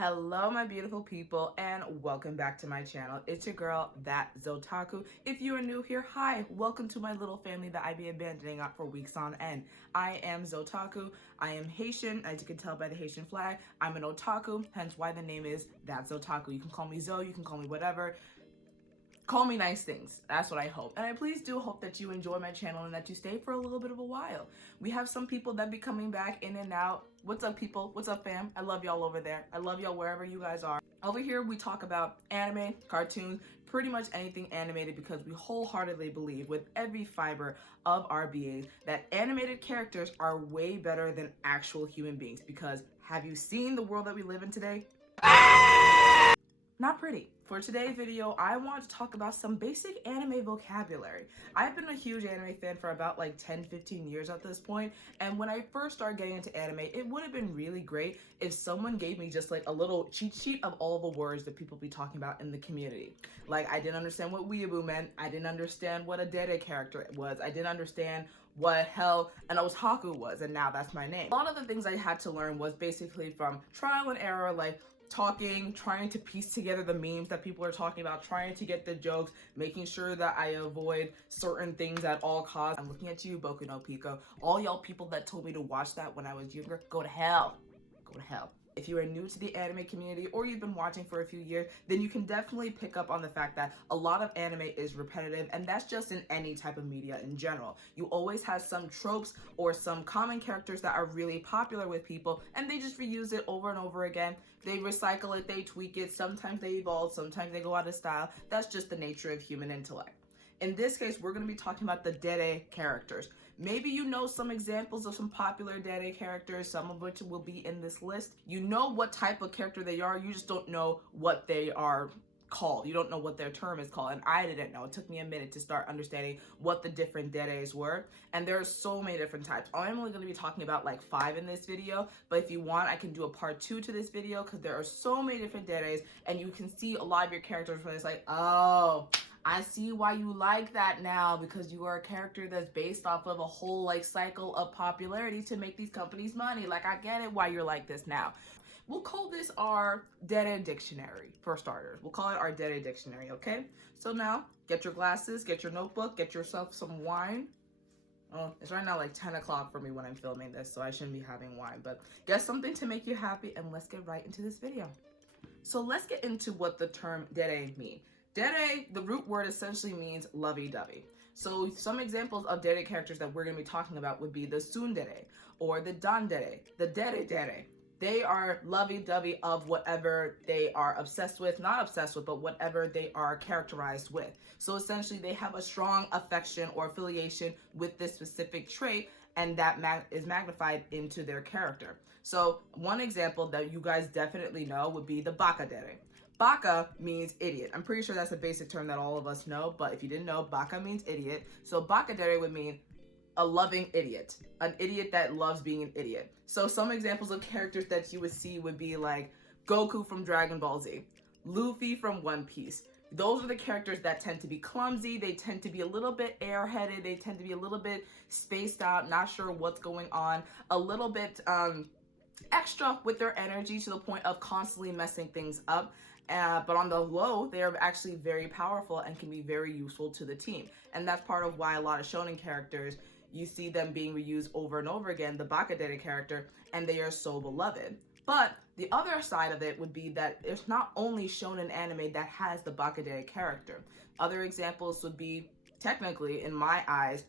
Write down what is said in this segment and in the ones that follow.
Hello my beautiful people and welcome back to my channel. It's your girl, That's Otaku. If you are new here, hi, welcome to my little family that I be abandoning for weeks on end. I am Zotaku. I am Haitian, as you can tell by the Haitian flag. I'm an otaku, hence why the name is That's Otaku. You can call me Zo, you can call me whatever. Call me nice things. That's what I hope. And I please do hope that you enjoy my channel and that you stay for a little bit of a while. We have some people that be coming back in and out. What's up, people? What's up, fam? I love y'all over there. I love y'all wherever you guys are. Over here, we talk about anime, cartoons, pretty much anything animated because we wholeheartedly believe with every fiber of our being that animated characters are way better than actual human beings because have you seen the world that we live in today? Not pretty. For today's video, I want to talk about some basic anime vocabulary. I've been a huge anime fan for about like 10-15 years at this point, and when I first started getting into anime, it would have been really great if someone gave me just like a little cheat sheet of all the words that people be talking about in the community. Like, I didn't understand what weeaboo meant, I didn't understand what a DERE character was, I didn't understand what hell an otaku was, and now that's my name. A lot of the things I had to learn was basically from trial and error, like talking, trying to piece together the memes that people are talking about, trying to get the jokes, making sure that I avoid certain things at all costs. I'm looking at you, Boku no Pico. All y'all people that told me to watch that when I was younger, go to hell. Go to hell. If you are new to the anime community or you've been watching for a few years, then you can definitely pick up on the fact that a lot of anime is repetitive, and that's just in any type of media in general. You always have some tropes or some common characters that are really popular with people, and they just reuse it over and over again. They recycle it, they tweak it, sometimes they evolve, sometimes they go out of style. That's just the nature of human intellect. In this case, we're going to be talking about the DERE characters. Maybe you know some examples of some popular DERE characters, some of which will be in this list. You know what type of character they are, you just don't know what they are called. You don't know what their term is called, and I didn't know. It took me a minute to start understanding what the different DEREs were, and there are so many different types. I'm only going to be talking about like 5 in this video, but if you want, I can do a part 2 to this video because there are so many different DEREs, and you can see a lot of your characters where it's like, oh, I see why you like that now, because you are a character that's based off of a whole like cycle of popularity to make these companies money. Like, I get it why you're like this now. We'll call this our DERE dictionary for starters. We'll call it our DERE dictionary, okay? So now, get your glasses, get your notebook, get yourself some wine. Oh, it's right now like 10 o'clock for me when I'm filming this, so I shouldn't be having wine, but get something to make you happy, and let's get right into this video. So let's get into what the term DERE means. DERE, the root word, essentially means lovey-dovey. So some examples of DERE characters that we're going to be talking about would be the tsundere or the dandere, the DERE. They are lovey-dovey of whatever they are obsessed with, not obsessed with, but whatever they are characterized with. So essentially they have a strong affection or affiliation with this specific trait, and that is magnified into their character. So one example that you guys definitely know would be the bakadere. Baka means idiot. I'm pretty sure that's a basic term that all of us know, but if you didn't know, baka means idiot. So bakadere would mean a loving idiot, an idiot that loves being an idiot. So some examples of characters that you would see would be like Goku from Dragon Ball Z, Luffy from One Piece. Those are the characters that tend to be clumsy, they tend to be a little bit airheaded, they tend to be a little bit spaced out, not sure what's going on, a little bit extra with their energy to the point of constantly messing things up. But on the low, they're actually very powerful and can be very useful to the team. And that's part of why a lot of shonen characters, you see them being reused over and over again, the bakadere character, and they are so beloved. But the other side of it would be that it's not only shonen anime that has the bakadere character. Other examples would be, technically, in my eyes,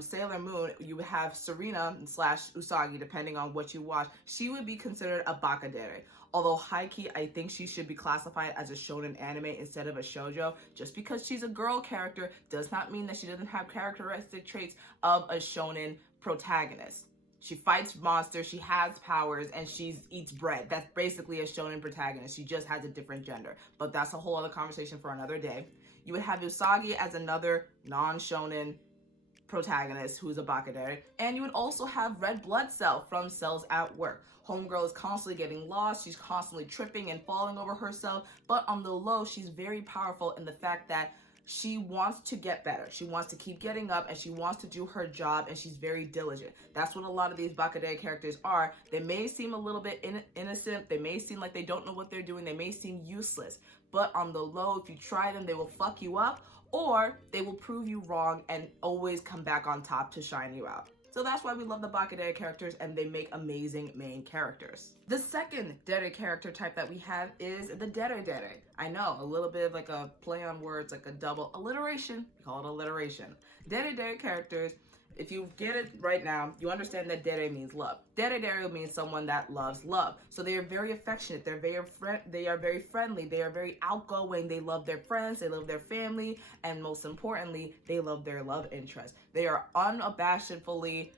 Sailor Moon. You would have Serena / Usagi, depending on what you watch. She would be considered a bakadere. Although high-key, I think she should be classified as a shonen anime instead of a shoujo. Just because she's a girl character does not mean that she doesn't have characteristic traits of a shonen protagonist. She fights monsters, she has powers, and she eats bread. That's basically a shonen protagonist. She just has a different gender. But that's a whole other conversation for another day. You would have Usagi as another non-shonen protagonist who's a bakadere, and you would also have Red Blood Cell from Cells at Work. Homegirl is constantly getting lost, she's constantly tripping and falling over herself, but on the low, she's very powerful in the fact that She wants to get better. She wants to keep getting up, and she wants to do her job, and she's very diligent. That's what a lot of these Bakudei characters are. They may seem a little bit innocent. They may seem like they don't know what they're doing. They may seem useless. But on the low, if you try them, they will fuck you up, or they will prove you wrong and always come back on top to shine you out. So that's why we love the Bakudei characters, and they make amazing main characters. The second DERE character type that we have is the DERE. I know, a little bit of like a play on words, like a double alliteration. We call it alliteration. DERE characters, if you get it right now, you understand that DERE means love. DERE means someone that loves love. So they are very affectionate. They are very friendly. They are very outgoing. They love their friends. They love their family. And most importantly, they love their love interest. They are unabashedly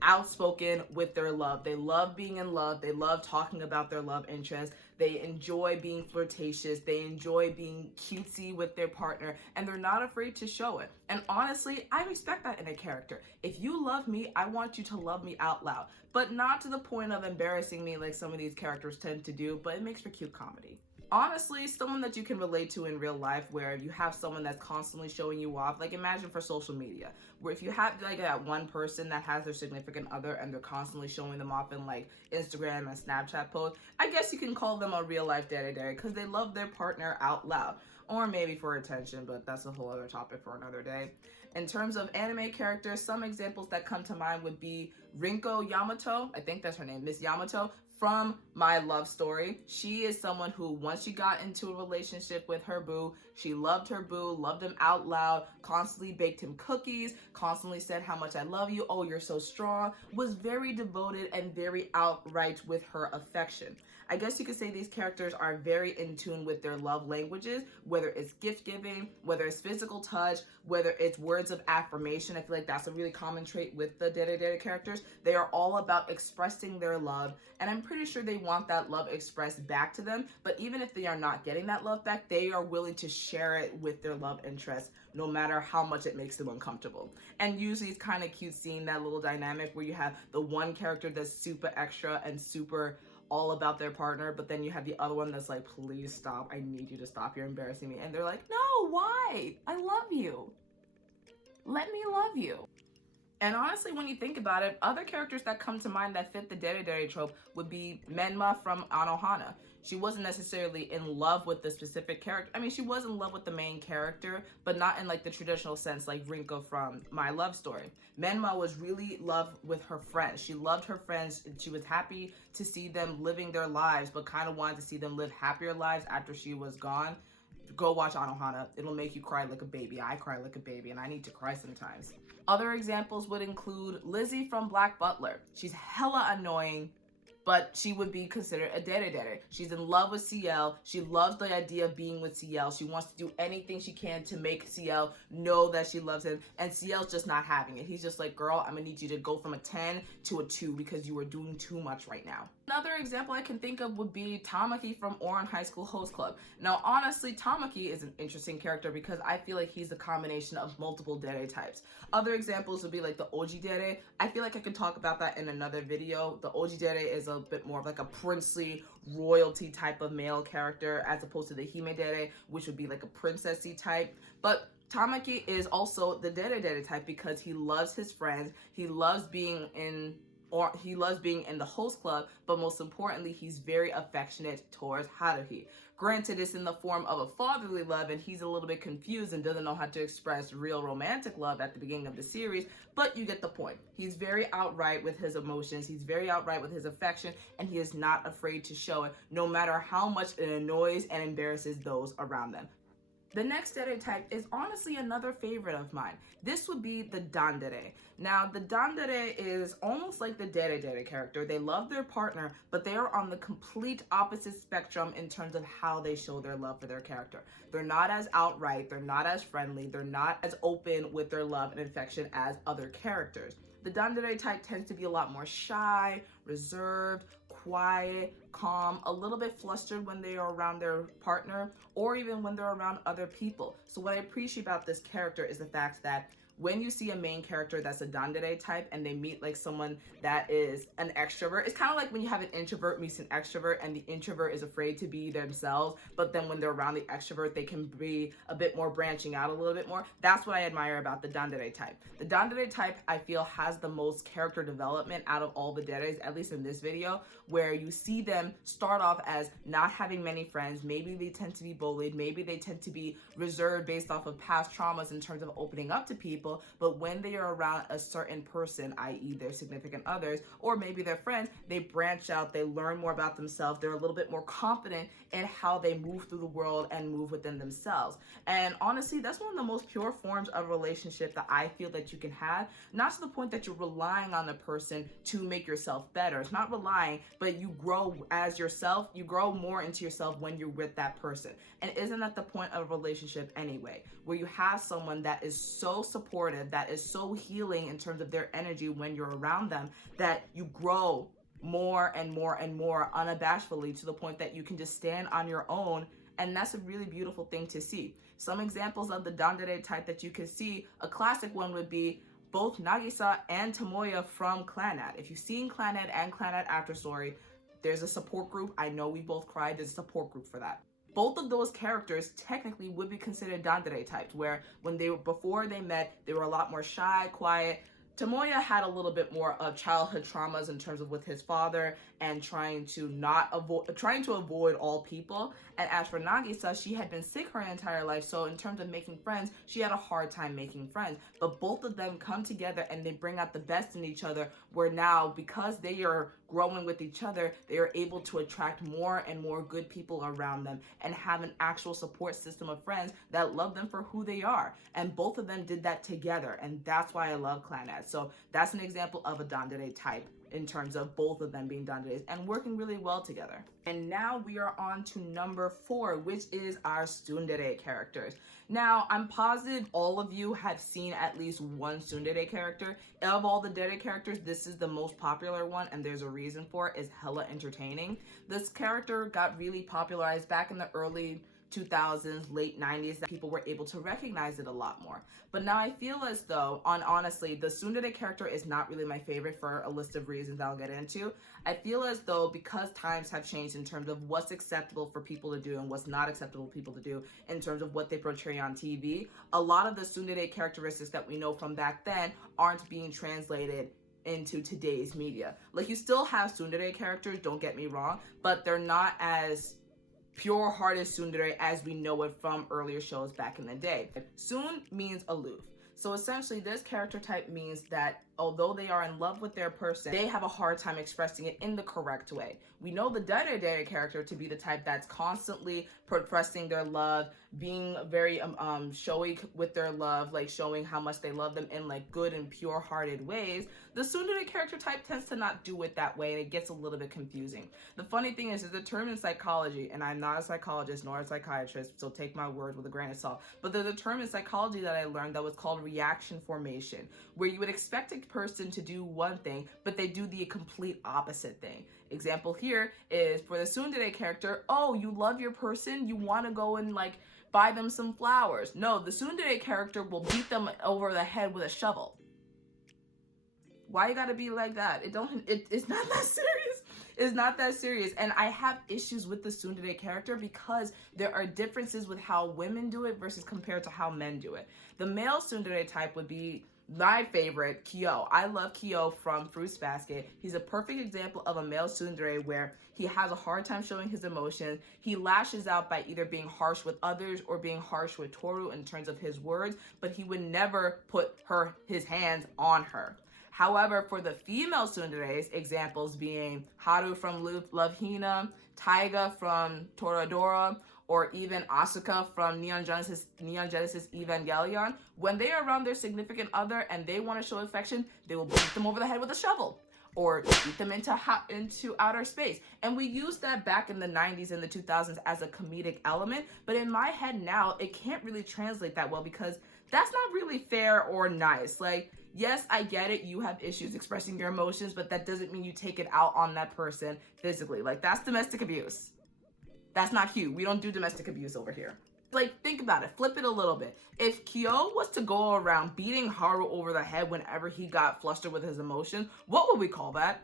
outspoken with their love. They love being in love. They love talking about their love interest. They enjoy being flirtatious. They enjoy being cutesy with their partner, and they're not afraid to show it. And honestly, I respect that in a character. If you love me, I want you to love me out loud, but not to the point of embarrassing me like some of these characters tend to do, but it makes for cute comedy. Honestly, someone that you can relate to in real life, where you have someone that's constantly showing you off. Like, imagine for social media, where if you have like that one person that has their significant other and they're constantly showing them off in like Instagram and Snapchat posts, I guess you can call them a real life DERE because they love their partner out loud. Or maybe for attention, but that's a whole other topic for another day. In terms of anime characters, some examples that come to mind would be Rinko Yamato, I think that's her name, Miss Yamato, from My Love Story. She is someone who, once she got into a relationship with her boo, she loved her boo, loved him out loud, constantly baked him cookies, constantly said how much I love you, oh you're so strong, was very devoted and very outright with her affection. I guess you could say these characters are very in tune with their love languages, whether it's gift giving, whether it's physical touch, whether it's words of affirmation. I feel like that's a really common trait with the DERE characters. They are all about expressing their love, and I'm pretty sure they want that love expressed back to them, but even if they are not getting that love back, they are willing to share it with their love interest, no matter how much it makes them uncomfortable. And usually it's kind of cute seeing that little dynamic where you have the one character that's super extra and super all about their partner, but then you have the other one that's like, please stop, I need you to stop, you're embarrassing me. And they're like, no, why? I love you. Let me love you. And honestly, when you think about it, other characters that come to mind that fit the DERE trope would be Menma from Anohana. She wasn't necessarily in love with the specific character. I mean, she was in love with the main character, but not in like the traditional sense like Rinko from My Love Story. Menma was really loved with her friends. She loved her friends. She was happy to see them living their lives, but kind of wanted to see them live happier lives after she was gone. Go watch Anohana. It'll make you cry like a baby. I cry like a baby, and I need to cry sometimes. Other examples would include Lizzy from Black Butler. She's hella annoying, but she would be considered a DERE. She's in love with CL. She loves the idea of being with CL. She wants to do anything she can to make CL know that she loves him, and CL's just not having it. He's just like, girl, I'm gonna need you to go from a 10 to a 2 because you are doing too much right now. Another example I can think of would be Tamaki from Ouran High School Host Club. Now, honestly, Tamaki is an interesting character because I feel like he's a combination of multiple DERE types. Other examples would be like the OG DERE. I feel like I could talk about that in another video. The OG DERE is a bit more of like a princely royalty type of male character as opposed to the Hime DERE, which would be like a princessy type. But Tamaki is also the DERE type because he loves his friends. He loves being in the host club, but most importantly, he's very affectionate towards Haruhi. Granted, it's in the form of a fatherly love, and he's a little bit confused and doesn't know how to express real romantic love at the beginning of the series, but you get the point. He's very outright with his emotions, he's very outright with his affection, and he is not afraid to show it, no matter how much it annoys and embarrasses those around them. The next DERE type is honestly another favorite of mine. This would be the Yandere. Now, the Yandere is almost like the DERE character. They love their partner, but they are on the complete opposite spectrum in terms of how they show their love for their character. They're not as outright, they're not as friendly, they're not as open with their love and affection as other characters. The Yandere type tends to be a lot more shy, reserved, quiet, calm, a little bit flustered when they are around their partner or even when they're around other people. So what I appreciate about this character is the fact that when you see a main character that's a Yandere type and they meet like someone that is an extrovert, it's kind of like when you have an introvert meets an extrovert and the introvert is afraid to be themselves, but then when they're around the extrovert, they can be a bit more branching out a little bit more. That's what I admire about the Yandere type. The Yandere type, I feel, has the most character development out of all the deres, at least in this video, where you see them start off as not having many friends. Maybe they tend to be bullied. Maybe they tend to be reserved based off of past traumas in terms of opening up to people. But when they are around a certain person, i.e. their significant others, or maybe their friends, they branch out, they learn more about themselves, they're a little bit more confident in how they move through the world and move within themselves. And honestly, that's one of the most pure forms of relationship that I feel that you can have, not to the point that you're relying on the person to make yourself better. It's not relying, but you grow as yourself, you grow more into yourself when you're with that person. And isn't that the point of a relationship anyway, where you have someone that is so supportive, that is so healing in terms of their energy when you're around them, that you grow more and more and more unabashedly to the point that you can just stand on your own. And that's a really beautiful thing to see. Some examples of the Yandere type that you can see, a classic one would be both Nagisa and Tomoya from Clannad. If you've seen Clannad and Clannad After Story, there's a support group. I know we both cried. There's a support group for that. Both of those characters technically would be considered Yandere types, where when they were, before they met, they were a lot more shy, quiet. Tomoya had a little bit more of childhood traumas in terms of with his father and trying to avoid all people. And as for Nagisa, she had been sick her entire life, so in terms of making friends, she had a hard time making friends. But both of them come together and they bring out the best in each other, where now, because they are growing with each other, they are able to attract more and more good people around them and have an actual support system of friends that love them for who they are. And both of them did that together, and that's why I love Clannad. So that's an example of a Yandere type in terms of both of them being Yanderes and working really well together. And now we are on to number 4, which is our tsundere characters. Now, I'm positive all of you have seen at least one tsundere character. Of all the dere characters, this is the most popular one, and there's a reason for it. It's hella entertaining. This character got really popularized back in the early 2000s, late 90s, that people were able to recognize it a lot more. But now I feel as though, honestly, the tsundere character is not really my favorite for a list of reasons I'll get into. I feel as though because times have changed in terms of what's acceptable for people to do and what's not acceptable for people to do in terms of what they portray on TV, a lot of the tsundere characteristics that we know from back then aren't being translated into today's media. Like, you still have tsundere characters, don't get me wrong, but they're not as pure-hearted tsundere as we know it from earlier shows back in the day. Tsun means aloof. So essentially, this character type means that although they are in love with their person, they have a hard time expressing it in the correct way. We know the dere character to be the type that's constantly professing their love, being very showy with their love, like showing how much they love them in like good and pure-hearted ways. The tsundere character type tends to not do it that way, and it gets a little bit confusing. The funny thing is, there's a term in psychology, and I'm not a psychologist nor a psychiatrist, so take my word with a grain of salt, but there's a term in psychology that I learned that was called reaction formation, where you would expect a person to do one thing, but they do the complete opposite thing. Example here is for the tsundere character, oh, you love your person, you want to go and like buy them some flowers. No, the tsundere character will beat them over the head with a shovel. Why you gotta be like that? It's not that serious. It's not that serious. And I have issues with the tsundere character because there are differences with how women do it versus compared to how men do it. The male tsundere type would be my favorite, Kyo. I love Kyo from Fruits Basket. He's a perfect example of a male tsundere where he has a hard time showing his emotions. He lashes out by either being harsh with others or being harsh with Toru in terms of his words, but he would never put his hands on her. However, for the female tsunderes, examples being Haru from Love Hina, Taiga from Toradora, or even Asuka from Neon Genesis Evangelion, when they are around their significant other and they want to show affection, they will beat them over the head with a shovel or beat them into outer space. And we used that back in the 90s and the 2000s as a comedic element, but in my head now, it can't really translate that well because that's not really fair or nice. Like, yes, I get it, you have issues expressing your emotions, but that doesn't mean you take it out on that person physically. Like, that's domestic abuse. That's not cute. We don't do domestic abuse over here. Like, think about it. Flip it a little bit. If Kyo was to go around beating Haru over the head whenever he got flustered with his emotions, what would we call that?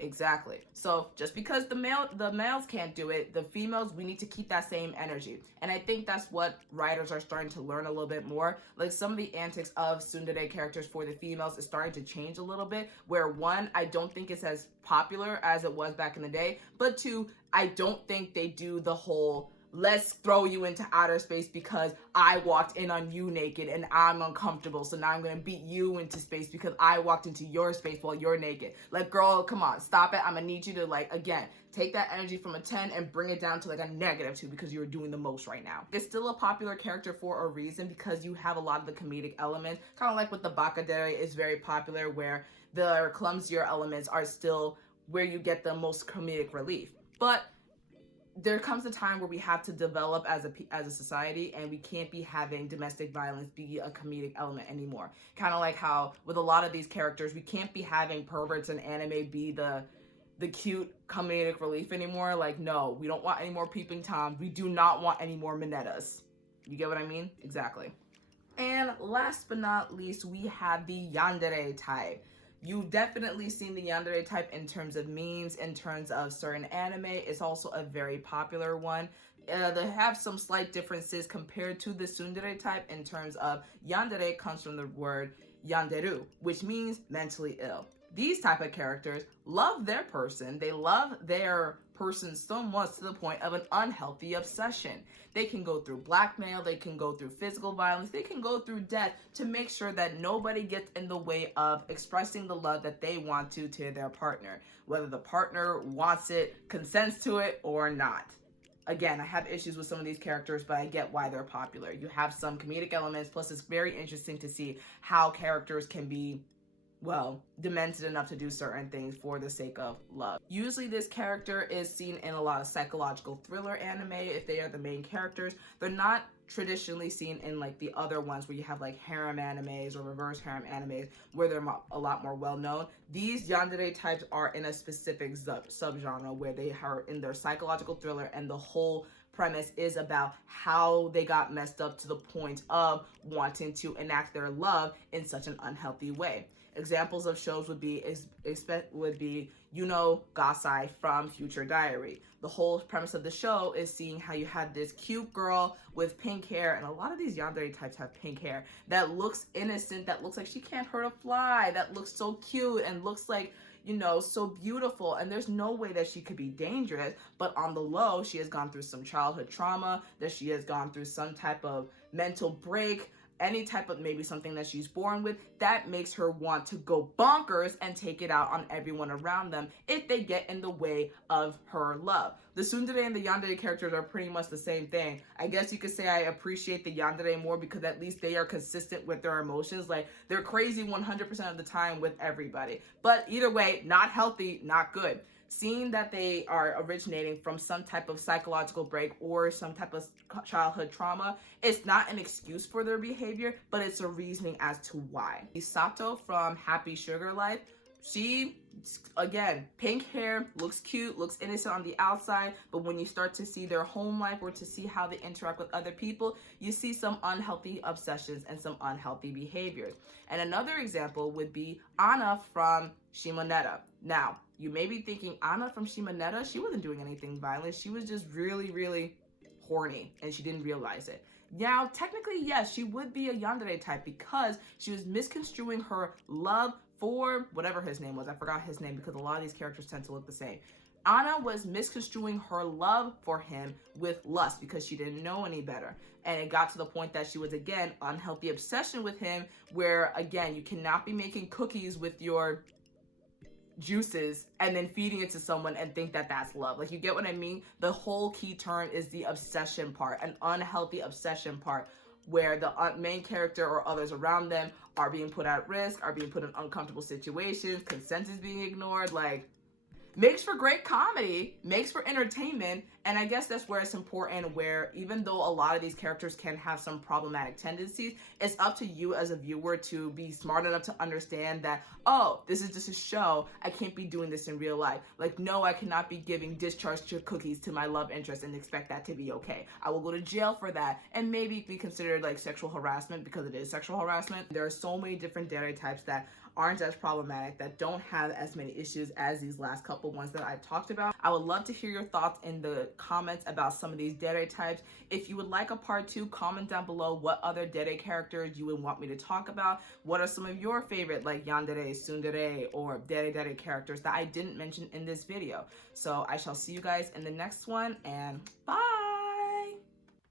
Exactly. So just because the males can't do it, the females, we need to keep that same energy. And I think that's what writers are starting to learn a little bit more. Like, some of the antics of tsundere characters for the females is starting to change a little bit, where one, I don't think it's as popular as it was back in the day, but two, I don't think they do the whole let's throw you into outer space because I walked in on you naked and I'm uncomfortable, so now I'm gonna beat you into space because I walked into your space while you're naked. Like, girl, come on, stop it. I'm gonna need you to, like, again, take that energy from a 10 and bring it down to like a -2 because you're doing the most right now. It's still a popular character for a reason, because you have a lot of the comedic elements, kind of like with the Bakadere is very popular, where the clumsier elements are still where you get the most comedic relief. But there comes a time where we have to develop as a society, and we can't be having domestic violence be a comedic element anymore. Kind of like how with a lot of these characters, we can't be having perverts in anime be the cute comedic relief anymore. Like, no, we don't want any more peeping toms. We do not want any more Minetas. You get what I mean? Exactly. And last but not least, we have the Yandere type. You've definitely seen the Yandere type in terms of memes, in terms of certain anime. It's also a very popular one. They have some slight differences compared to the tsundere type in terms of Yandere comes from the word yanderu, which means mentally ill. These type of characters love their person. They love their person so much to the point of an unhealthy obsession. They can go through blackmail, they can go through physical violence, they can go through death to make sure that nobody gets in the way of expressing the love that they want to their partner, whether the partner wants it, consents to it, or not. Again, I have issues with some of these characters, but I get why they're popular. You have some comedic elements, plus it's very interesting to see how characters can be, well, demented enough to do certain things for the sake of love. Usually this character is seen in a lot of psychological thriller anime if they are the main characters. They're not traditionally seen in like the other ones where you have like harem animes or reverse harem animes where they're a lot more well known. These yandere types are in a specific subgenre where they are in their psychological thriller, and the whole premise is about how they got messed up to the point of wanting to enact their love in such an unhealthy way. Examples of shows would be Yuno, Gasai from Future Diary. The whole premise of the show is seeing how you had this cute girl with pink hair, and a lot of these yandere types have pink hair, that looks innocent, that looks like she can't hurt a fly, that looks so cute and looks like, you know, so beautiful, and there's no way that she could be dangerous, but on the low, she has gone through some childhood trauma, that she has gone through some type of mental break, any type of maybe something that she's born with, that makes her want to go bonkers and take it out on everyone around them if they get in the way of her love. The tsundere and the yandere characters are pretty much the same thing. I guess you could say I appreciate the yandere more because at least they are consistent with their emotions. Like, they're crazy 100% of the time with everybody. But either way, not healthy, not good. Seeing that they are originating from some type of psychological break or some type of childhood trauma, it's not an excuse for their behavior, but it's a reasoning as to why. Sato from Happy Sugar Life, she, again, pink hair, looks cute, looks innocent on the outside, but when you start to see their home life or to see how they interact with other people, you see some unhealthy obsessions and some unhealthy behaviors. And another example would be Anna from Shimoneta. Now, you may be thinking, Anna from Shimoneta, she wasn't doing anything violent. She was just really, really horny, and she didn't realize it. Now, technically, yes, she would be a yandere type because she was misconstruing her love for whatever his name was. I forgot his name because a lot of these characters tend to look the same. Anna was misconstruing her love for him with lust because she didn't know any better. And it got to the point that she was, again, unhealthy obsession with him, where, again, you cannot be making cookies with your juices and then feeding it to someone and think that that's love. Like, you get what I mean? The whole key term is the obsession part, an unhealthy obsession part, where the main character or others around them are being put at risk, are being put in uncomfortable situations, consent is being ignored. Like, makes for great comedy, makes for entertainment, and I guess that's where it's important, where even though a lot of these characters can have some problematic tendencies, it's up to you as a viewer to be smart enough to understand that, oh, this is just a show, I can't be doing this in real life. Like, no, I cannot be giving discharge cookies to my love interest and expect that to be okay. I will go to jail for that, and maybe be considered like sexual harassment, because it is sexual harassment. There are so many different DERE types that aren't as problematic, that don't have as many issues as these last couple ones that I've talked about. I would love to hear your thoughts in the comments about some of these DERE types. If you would like a part 2, comment down below what other DERE characters you would want me to talk about. What are some of your favorite, like Yandere, tsundere, or DERE characters that I didn't mention in this video? So I shall see you guys in the next one, and bye!